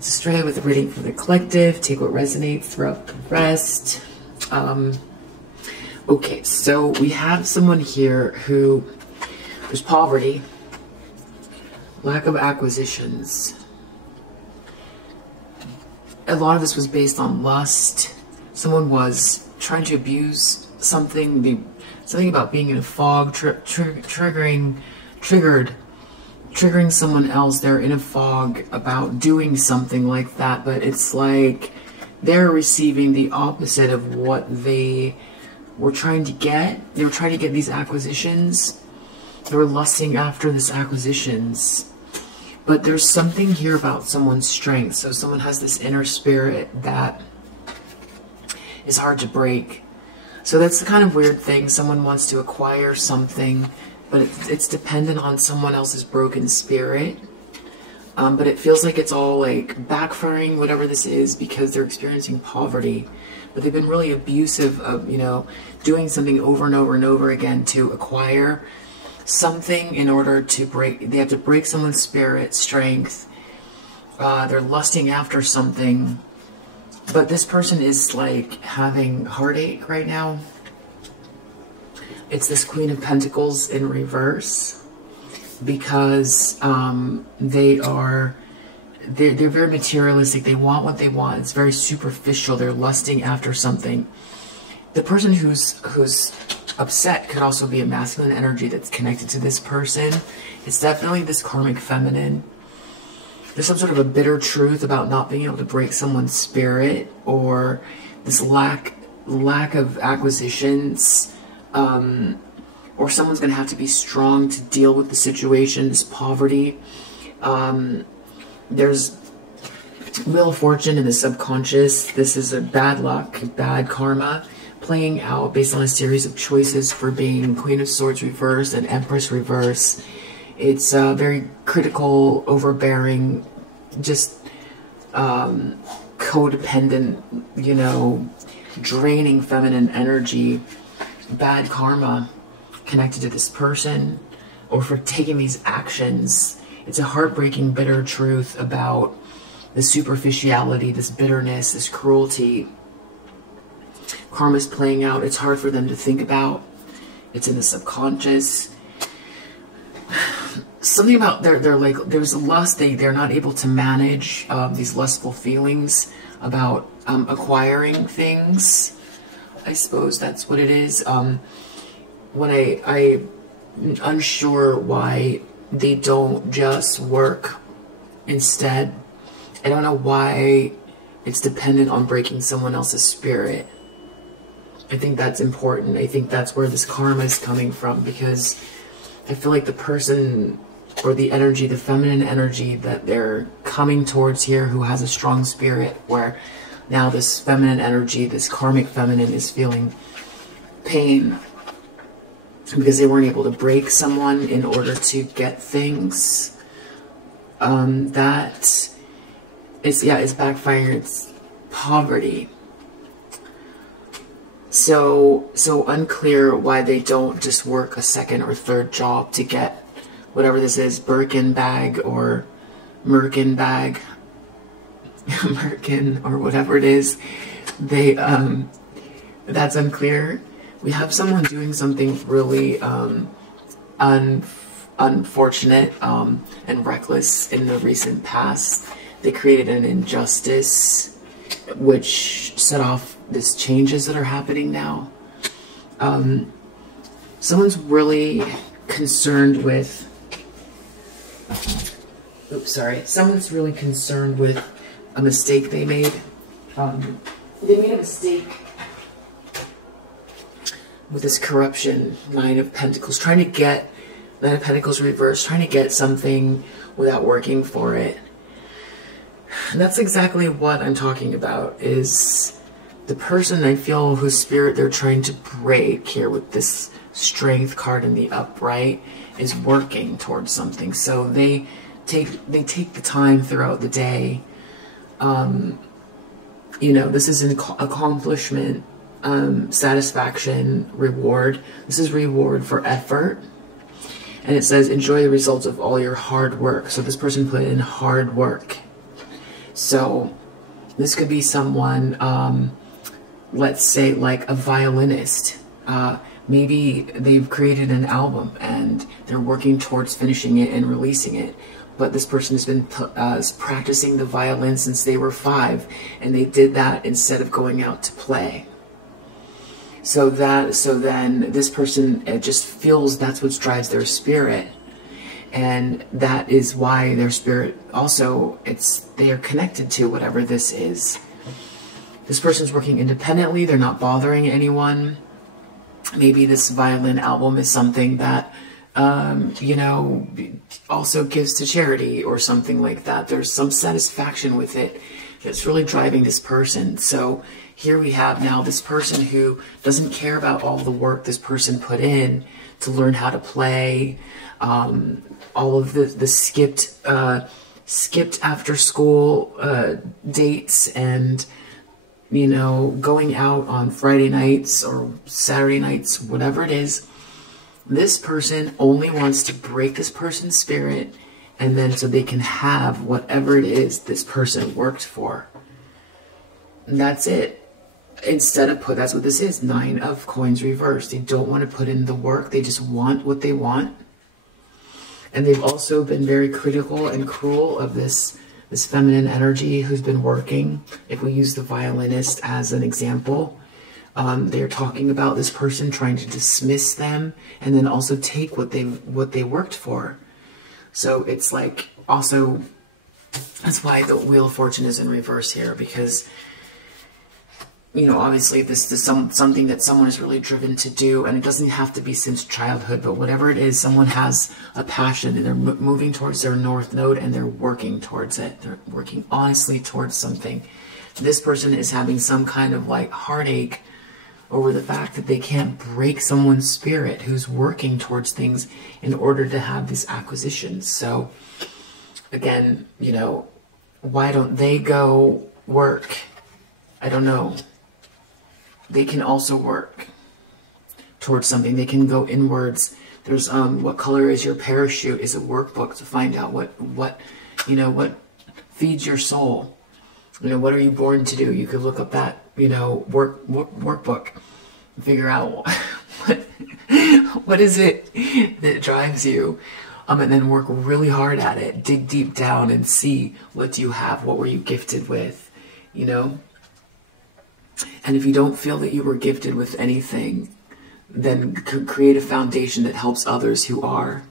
So straight away with the reading for the collective, take what resonates, throw out the rest. Okay, so we have someone here who, there's poverty, lack of acquisitions. A lot of this was based on lust. Someone was trying to abuse something, something about being in a fog, triggering someone else. They're in a fog about doing something like that, but it's like they're receiving the opposite of what they were trying to get. They were trying to get these acquisitions. They were lusting after these acquisitions. But there's something here about someone's strength. So someone has this inner spirit that is hard to break. So that's the kind of weird thing. Someone wants to acquire something, but it's dependent on someone else's broken spirit. But it feels like it's all like backfiring, whatever this is, because they're experiencing poverty. But they've been really abusive of, you know, doing something over and over and over again to acquire something in order to break. They have to break someone's spirit, strength. They're lusting after something. But this person is like having heartache right now. It's this Queen of Pentacles in reverse, because they're very materialistic. They want what they want. It's very superficial. They're lusting after something. The person who's upset could also be a masculine energy that's connected to this person. It's definitely this karmic feminine. There's some sort of a bitter truth about not being able to break someone's spirit, or this lack of acquisitions. Or someone's going to have to be strong to deal with the situation, this poverty. There's Wheel of Fortune in the subconscious. This is a bad luck, bad karma, playing out based on a series of choices for being Queen of Swords reverse and Empress reverse. It's very critical, overbearing, just codependent, you know, draining feminine energy. Bad karma connected to this person, or for taking these actions. It's a heartbreaking, bitter truth about the superficiality, this bitterness, this cruelty. Karma's playing out. It's hard for them to think about. It's in the subconscious. Something about they're like, there's a lust. They're not able to manage these lustful feelings about acquiring things. I suppose that's what it is. When I'm unsure why they don't just work instead. I don't know why it's dependent on breaking someone else's spirit. I think that's important. I think that's where this karma is coming from, because I feel like the person or the energy, the feminine energy that they're coming towards here, who has a strong spirit, where now this feminine energy, this karmic feminine, is feeling pain because they weren't able to break someone in order to get things. That it's, yeah, it's backfiring. It's poverty. So unclear why they don't just work a second or third job to get whatever this is, Birkin bag or Merkin bag. American or whatever it is. They that's unclear. We have someone doing something really unfortunate and reckless in the recent past. They created an injustice which set off these changes that are happening now. Someone's really concerned with, someone's really concerned with a mistake they made. They made a mistake with this corruption, Nine of Pentacles, trying to get, Nine of Pentacles reversed, trying to get something without working for it. And that's exactly what I'm talking about, is the person I feel whose spirit they're trying to break here with this Strength card in the upright is working towards something. So they take the time throughout the day. You know, this is an accomplishment, satisfaction, reward. This is reward for effort. And it says, enjoy the results of all your hard work. So this person put in hard work. So this could be someone, let's say like a violinist. Maybe they've created an album and they're working towards finishing it and releasing it. But this person has been practicing the violin since they were 5, and they did that instead of going out to play. So then this person just feels that's what drives their spirit. And that is why their spirit also, they are connected to whatever this is. This person's working independently. They're not bothering anyone. Maybe this violin album is something that, you know, also gives to charity or something like that. There's some satisfaction with it that's really driving this person. So here we have now this person who doesn't care about all the work this person put in to learn how to play, all of the skipped after school dates, and you know, going out on Friday nights or Saturday nights, whatever it is. This person only wants to break this person's spirit, and then so they can have whatever it is this person worked for. And that's it. Instead of that's what this is, 9 of coins reversed. They don't want to put in the work. They just want what they want. And they've also been very critical and cruel of this feminine energy who's been working. If we use the violinist as an example, they're talking about this person trying to dismiss them and then also take what they worked for. So it's like also, that's why the Wheel of Fortune is in reverse here, because you know, obviously this is something that someone is really driven to do, and it doesn't have to be since childhood, but whatever it is, someone has a passion and they're moving towards their North Node and they're working towards it. They're working honestly towards something. This person is having some kind of like heartache over the fact that they can't break someone's spirit who's working towards things in order to have these acquisitions. So again, you know, why don't they go work? I don't know. They can also work towards something. They can go inwards. There's what color is your parachute is a workbook to find out what you know, what feeds your soul. You know, what are you born to do? You could look up that, you know, workbook and figure out what is it that drives you, and then work really hard at it. Dig deep down and see, what do you have? What were you gifted with? You know. And if you don't feel that you were gifted with anything, then create a foundation that helps others who are,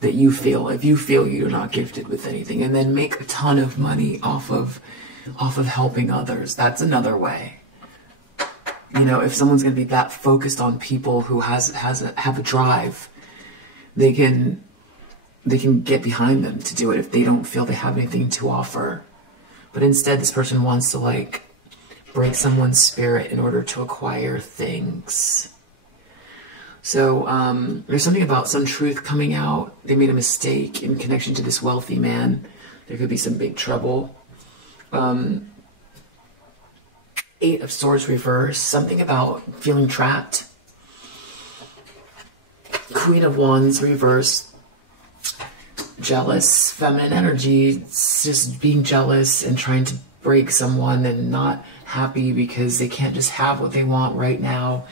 that you feel. If you feel you're not gifted with anything, and then make a ton of money off of helping others. That's another way. You know, if someone's going to be that focused on people who have a drive, they can get behind them to do it if they don't feel they have anything to offer. But instead, this person wants to like break someone's spirit in order to acquire things. So there's something about some truth coming out. They made a mistake in connection to this wealthy man. There could be some big trouble. 8 of Swords reverse. Something about feeling trapped. Queen of Wands reverse. Jealous. Feminine energy. It's just being jealous and trying to break someone and not happy because they can't just have what they want right now.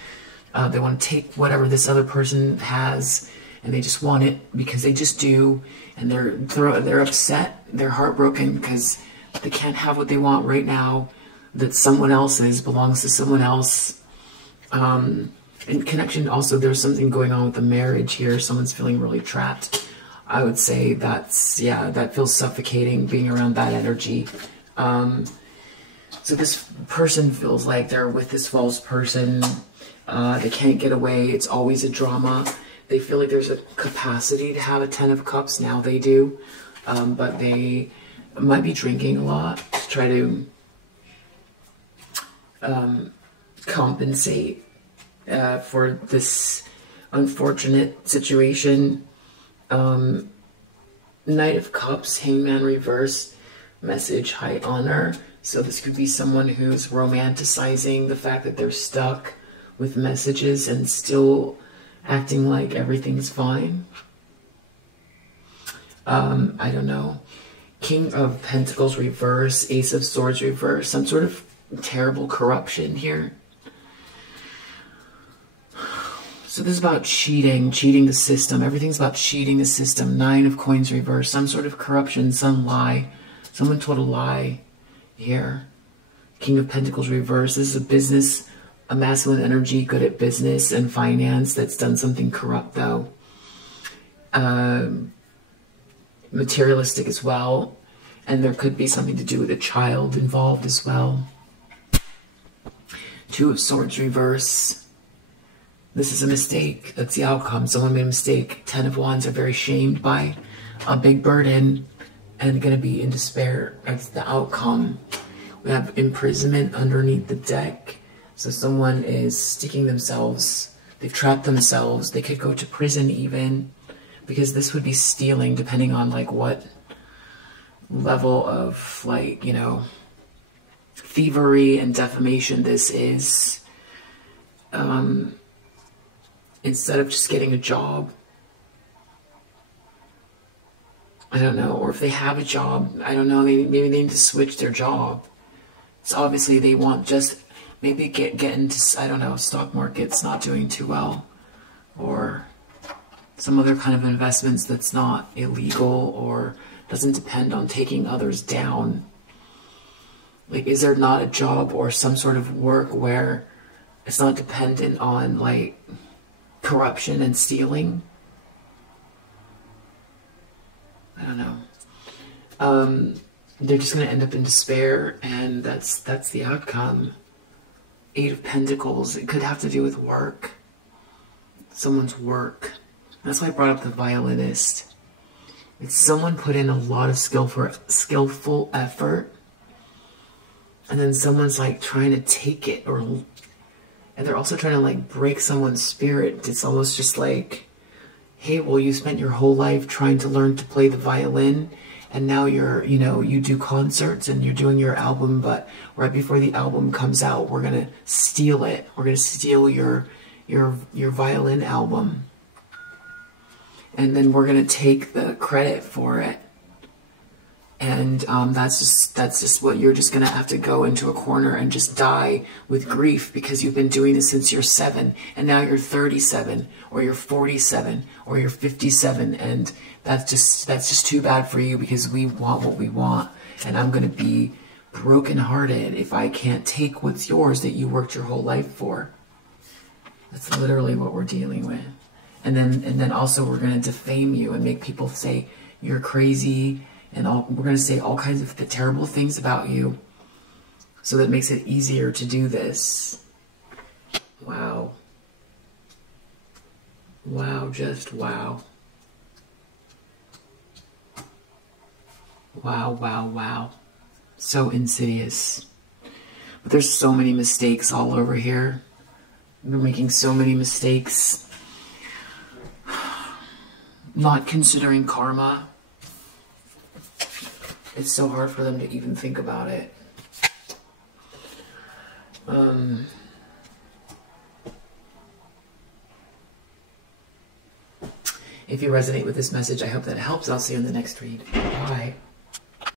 They want to take whatever this other person has, and they just want it because they just do, and they're upset, they're heartbroken because they can't have what they want right now, that someone else's belongs to someone else. In connection also, there's something going on with the marriage here. Someone's feeling really trapped. I would say that's, yeah, that feels suffocating, being around that energy. So this person feels like they're with this false person. They can't get away. It's always a drama. They feel like there's a capacity to have a 10 of Cups. Now they do. But they might be drinking a lot to try to compensate for this unfortunate situation. Knight of Cups, Hangman reverse, message, high honor. So this could be someone who's romanticizing the fact that they're stuck with messages and still acting like everything's fine. I don't know. King of Pentacles reverse, Ace of Swords reverse, some sort of terrible corruption here. So this is about cheating the system. Everything's about cheating the system. Nine of Coins reverse, some sort of corruption, some lie. Someone told a lie here. King of Pentacles reverse. This is a business, a masculine energy, good at business and finance that's done something corrupt though. Materialistic as well. And there could be something to do with a child involved as well. Two of Swords reverse. This is a mistake. That's the outcome. Someone made a mistake. Ten of Wands are very shamed by a big burden and going to be in despair. That's the outcome. We have imprisonment underneath the deck. So someone is sticking themselves. They've trapped themselves. They could go to prison even, because this would be stealing, depending on like what level of like, you know, thievery and defamation this is. Instead of just getting a job, I don't know, or if they have a job, I don't know, maybe they need to switch their job. So obviously they want just maybe get into, I don't know, stock market's not doing too well, or some other kind of investments that's not illegal or doesn't depend on taking others down. Like, is there not a job or some sort of work where it's not dependent on like corruption and stealing? I don't know. They're just going to end up in despair, and that's the outcome. Eight of Pentacles. It could have to do with work. Someone's work. That's why I brought up the violinist. It's someone put in a lot of skillful effort, and then someone's like trying to take it, and they're also trying to like break someone's spirit. It's almost just like, hey, well, you spent your whole life trying to learn to play the violin, and now you're, you know, you do concerts and you're doing your album, but right before the album comes out, we're gonna steal it. We're gonna steal your violin album, and then we're gonna take the credit for it. And that's just what you're just gonna have to go into a corner and just die with grief, because you've been doing this since you're 7, and now you're 37, or you're 47, or you're 57, and that's just too bad for you, because we want what we want, and I'm gonna be brokenhearted if I can't take what's yours that you worked your whole life for. That's literally what we're dealing with. And then also we're gonna defame you and make people say you're crazy. And we're going to say all kinds of terrible things about you, so that makes it easier to do this. Wow. Wow, just wow. Wow, wow, wow. So insidious. But there's so many mistakes all over here. We're making so many mistakes. Not considering karma. It's so hard for them to even think about it. If you resonate with this message, I hope that helps. I'll see you in the next read. Bye.